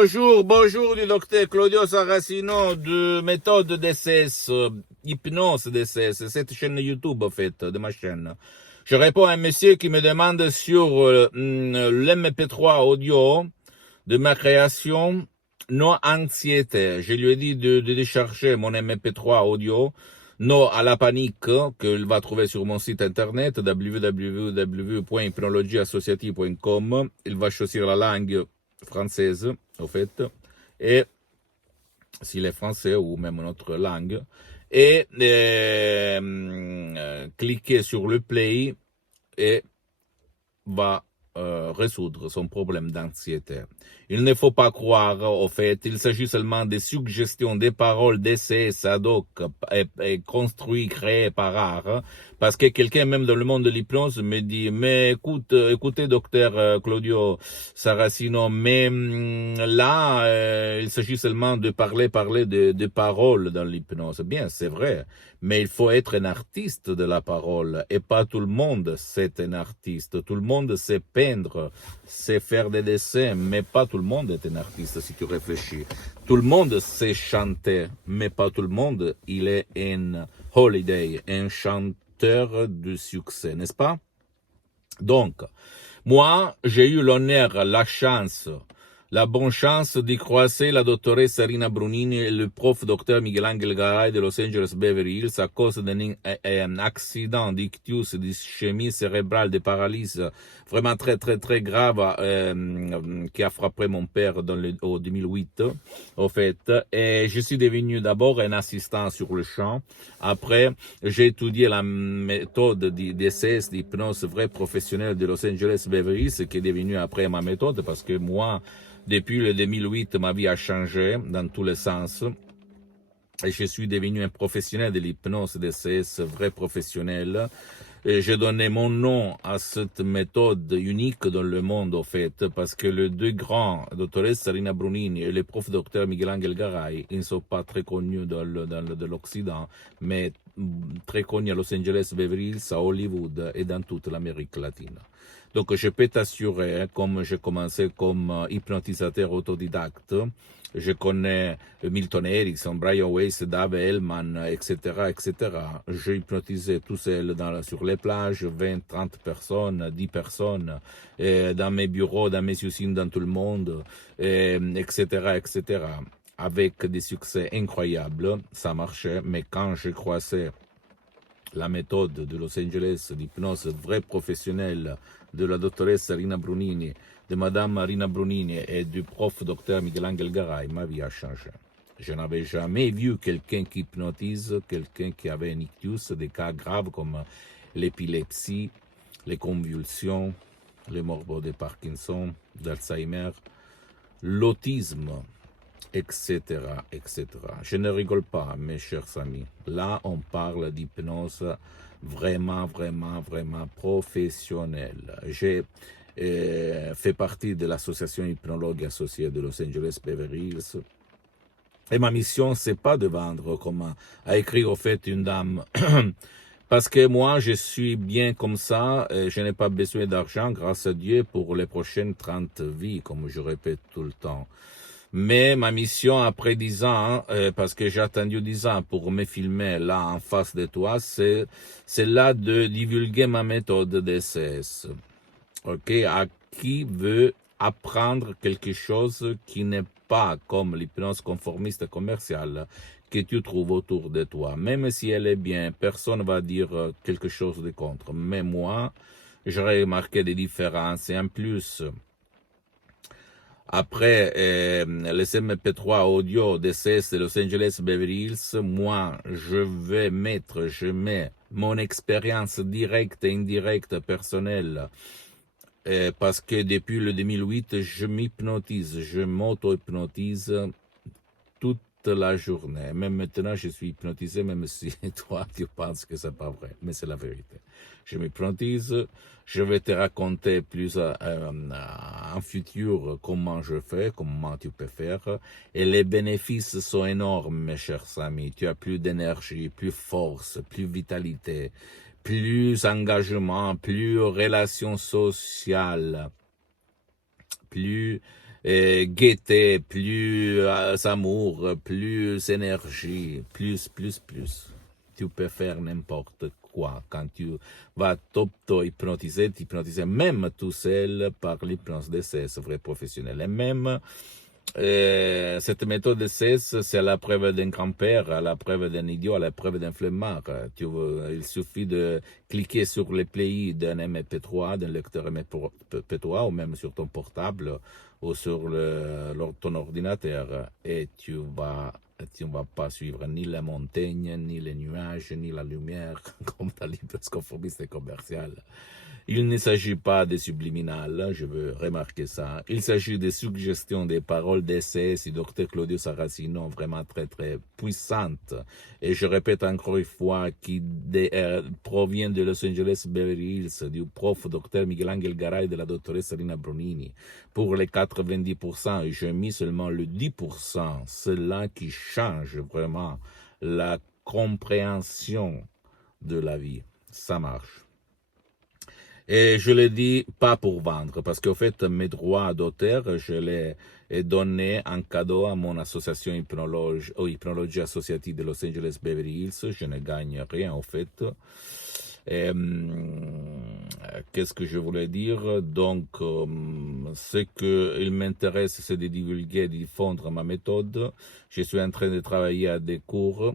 Bonjour du docteur Claudio Saracino de méthode DCS, hypnose DCS, cette chaîne YouTube en fait, de ma chaîne. Je réponds à un monsieur qui me demande sur l'MP3 audio de ma création, non anxiété. Je lui ai dit de décharger mon MP3 audio, non à la panique, qu'il va trouver sur mon site internet www.hypnologieassociative.com. Il va choisir la langue française, au fait, et s'il est français ou même notre langue, et cliquer sur le play et va résoudre son problème d'anxiété. Il ne faut pas croire, au fait, il s'agit seulement des suggestions, des paroles d'essais ad hoc et construits, créés par art, parce que quelqu'un même dans le monde de l'hypnose me dit, mais écoutez, docteur Claudio Saracino, mais là, il s'agit seulement de parler de paroles dans l'hypnose. Bien, c'est vrai, mais il faut être un artiste de la parole, et pas tout le monde c'est un artiste. Tout le monde sait peindre, sait faire des dessins, mais pas tout le monde est un artiste si tu réfléchis. Tout le monde sait chanter, mais pas tout le monde, il est un holiday, un chanteur de succès, n'est-ce pas? Donc, moi, j'ai eu l'honneur, la chance, la bonne chance d'y croiser la dottoressa Rina Brunini et le prof docteur Miguel Angel Garay de Los Angeles Beverly Hills à cause d'un accident d'ictus, d'ischémie cérébrale, de paralysie vraiment très grave qui a frappé mon père au 2008, au fait. Et je suis devenu d'abord un assistant sur le champ. Après, j'ai étudié la méthode d'essai d'hypnose vrai professionnelle de Los Angeles Beverly Hills, qui est devenue après ma méthode parce que moi, depuis le 2008, ma vie a changé dans tous les sens. Et je suis devenu un professionnel de l'hypnose DCS, vrai professionnel. Et j'ai donné mon nom à cette méthode unique dans le monde, en fait, parce que les deux grands, dottoressa Rina Brunini et le prof docteur Miguel Angel Garay, ils ne sont pas très connus dans l'Occident, mais très connus à Los Angeles, Beverly Hills, à Hollywood et dans toute l'Amérique latine. Donc, je peux t'assurer, comme j'ai commencé comme hypnotisateur autodidacte, je connais Milton Erickson, Brian Weiss, Dave Hellman, etc., etc. J'ai hypnotisé tout seul sur les plages, 20, 30 personnes, 10 personnes, dans mes bureaux, dans mes usines, dans tout le monde, etc., etc. Avec des succès incroyables, ça marchait, mais quand j'ai croisé la méthode de Los Angeles d'hypnose vraie professionnelle de la dottoressa Rina Brunini, de Madame Rina Brunini et du prof docteur Miguel Angel Garay, ma vie a changé. Je n'avais jamais vu quelqu'un qui hypnotise, quelqu'un qui avait un ictus, des cas graves comme l'épilepsie, les convulsions, les morbos de Parkinson, d'Alzheimer, l'autisme, etc., etc. Je ne rigole pas, mes chers amis. Là, on parle d'hypnose vraiment professionnelle. J'ai fait partie de l'association Hypnologue Associée de Los Angeles Beverly Hills. Et ma mission, c'est pas de vendre, comme a écrit au fait une dame. Parce que moi, je suis bien comme ça, je n'ai pas besoin d'argent, grâce à Dieu, pour les prochaines 30 vies, comme je répète tout le temps. Mais ma mission après 10 ans, parce que j'ai attendu 10 ans pour me filmer là en face de toi, c'est là de divulguer ma méthode DCS. Ok, à qui veut apprendre quelque chose qui n'est pas comme l'hypnose conformiste commerciale que tu trouves autour de toi. Même si elle est bien, personne ne va dire quelque chose de contre. Mais moi, j'aurais remarqué des différences. Et en plus, après les MP3 audio DCS de Los Angeles Beverly Hills, moi, je mets mon expérience directe et indirecte personnelle, parce que depuis le 2008, je m'hypnotise, je m'auto-hypnotise toute la journée. Même maintenant, je suis hypnotisé, même si toi, tu penses que c'est pas vrai, mais c'est la vérité. Je m'hypnotise, je vais te raconter plus en futur comment je fais, comment tu peux faire. Et les bénéfices sont énormes, mes chers amis. Tu as plus d'énergie, plus force, plus vitalité, plus engagement, plus relations sociales, plus gaieté, plus amour, plus énergie, plus. Tu peux faire n'importe quoi. Quand tu vas t'auto-hypnotiser, même tout seul par l'hypnose DCS vrai professionnel. Et même cette méthode DCS, c'est à la preuve d'un grand-père, à la preuve d'un idiot, à la preuve d'un flemmard. Il suffit de cliquer sur les plays d'un MP3, d'un lecteur MP3, ou même sur ton portable, ou sur ton ordinateur, et tu ne vas pas suivre ni la montagne, ni les nuages, ni la lumière, comme dans l'hypnosconformiste commercial. Il ne s'agit pas de subliminal, je veux remarquer ça. Il s'agit de suggestions des paroles d'essai du docteur Claudio Saracino, vraiment très très puissantes. Et je répète encore une fois, qui provient de Los Angeles Beverly Hills, du prof docteur Miguel Angel Garay et de la doctoresse Rina Bronini. Pour les 90%, j'ai mis seulement le 10%, cela qui change vraiment la compréhension de la vie. Ça marche. Et je le dis pas pour vendre, parce qu'au fait, mes droits d'auteur, je les ai donnés en cadeau à mon association hypnologie associative de Los Angeles Beverly Hills. Je ne gagne rien, au fait. Qu'est-ce que je voulais dire? Donc, ce qu'il m'intéresse, c'est de divulguer, de diffondre ma méthode. Je suis en train de travailler à des cours.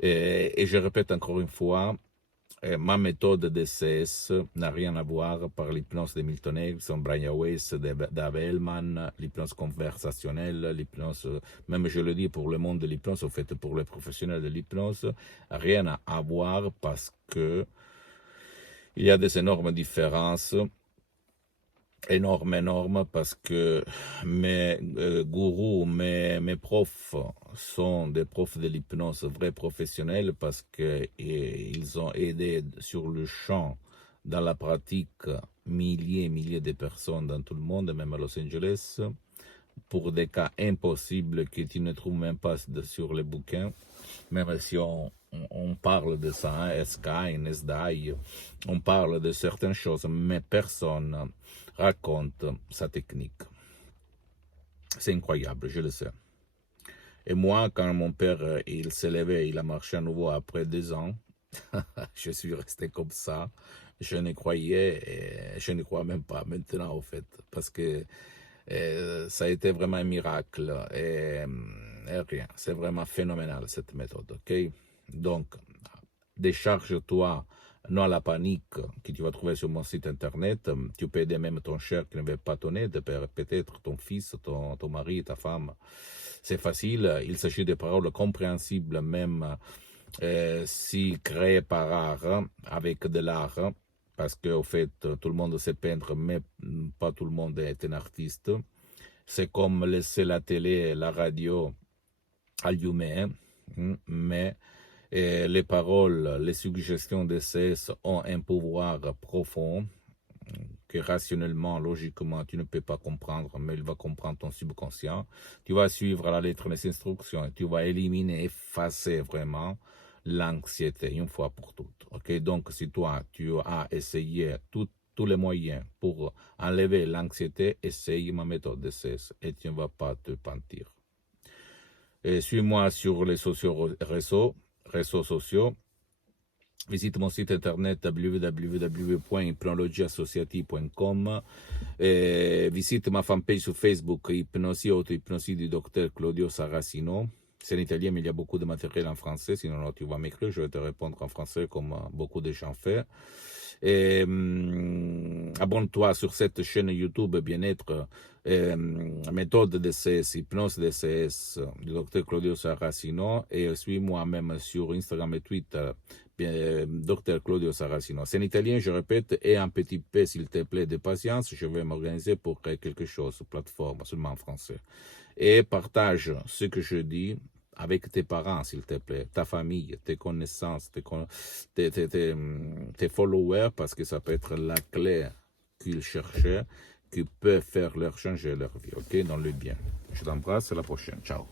Et je répète encore une fois, ma méthode DCS n'a rien à voir par l'hypnose de Milton Erickson, Brian Weiss, Dave Hellman, l'hypnose conversationnelle, l'hypnose, même je le dis pour le monde de l'hypnose, au fait pour les professionnels de l'hypnose, rien à voir parce que il y a des énormes différences, énormes, parce que mes gourous, mes profs sont des profs de l'hypnose vrais professionnels, parce qu'ils ont aidé sur le champ, dans la pratique, milliers et milliers de personnes dans tout le monde, même à Los Angeles, pour des cas impossibles que tu ne trouves même pas sur les bouquins, même si on parle de ça, hein, SKI, SDI, on parle de certaines choses, mais personne raconte sa technique. C'est incroyable, je le sais. Et moi, quand mon père, il s'est levé, il a marché à nouveau après 2 ans, je suis resté comme ça. Je ne croyais, et je ne crois même pas maintenant, au fait, parce que ça a été vraiment un miracle. Et rien, c'est vraiment phénoménal, cette méthode, ok? Donc, décharge-toi, non à la panique que tu vas trouver sur mon site internet. Tu peux aider même ton cher qui ne veut pas ton aide, peut-être ton fils, ton mari, ta femme. C'est facile, il s'agit de paroles compréhensibles, même si créées par art, avec de l'art, parce qu'au fait, tout le monde sait peindre, mais pas tout le monde est un artiste. C'est comme laisser la télé, la radio allumées, mais les paroles, les suggestions de CS ont un pouvoir profond que rationnellement, logiquement, tu ne peux pas comprendre, mais il va comprendre ton subconscient. Tu vas suivre à la lettre les instructions et tu vas éliminer, effacer vraiment l'anxiété une fois pour toutes. Okay? Donc, si toi, tu as essayé tous les moyens pour enlever l'anxiété, essaye ma méthode de CS et tu ne vas pas te pentir. Suis-moi sur les réseaux sociaux. Visite mon site internet www.hypnologieassociative.com. Visite ma fanpage sur Facebook, Hypnosie Auto-Hypnosie du docteur Claudio Saracino. C'est en italien, mais il y a beaucoup de matériel en français. Sinon, tu vas m'écrire, je vais te répondre en français comme beaucoup de gens font. Et abonne-toi sur cette chaîne YouTube Bien-être, méthode DCS, hypnose DCS du docteur Claudio Saracino, et suis-moi même sur Instagram et Twitter, docteur Claudio Saracino. C'est en italien, je répète, et un petit peu, s'il te plaît, de patience, je vais m'organiser pour créer quelque chose sur plateforme, seulement en français. Et partage ce que je dis avec tes parents, s'il te plaît, ta famille, tes connaissances, tes followers, parce que ça peut être la clé qu'ils cherchaient, qui peut faire leur changer leur vie, ok, dans le bien. Je t'embrasse, à la prochaine, ciao.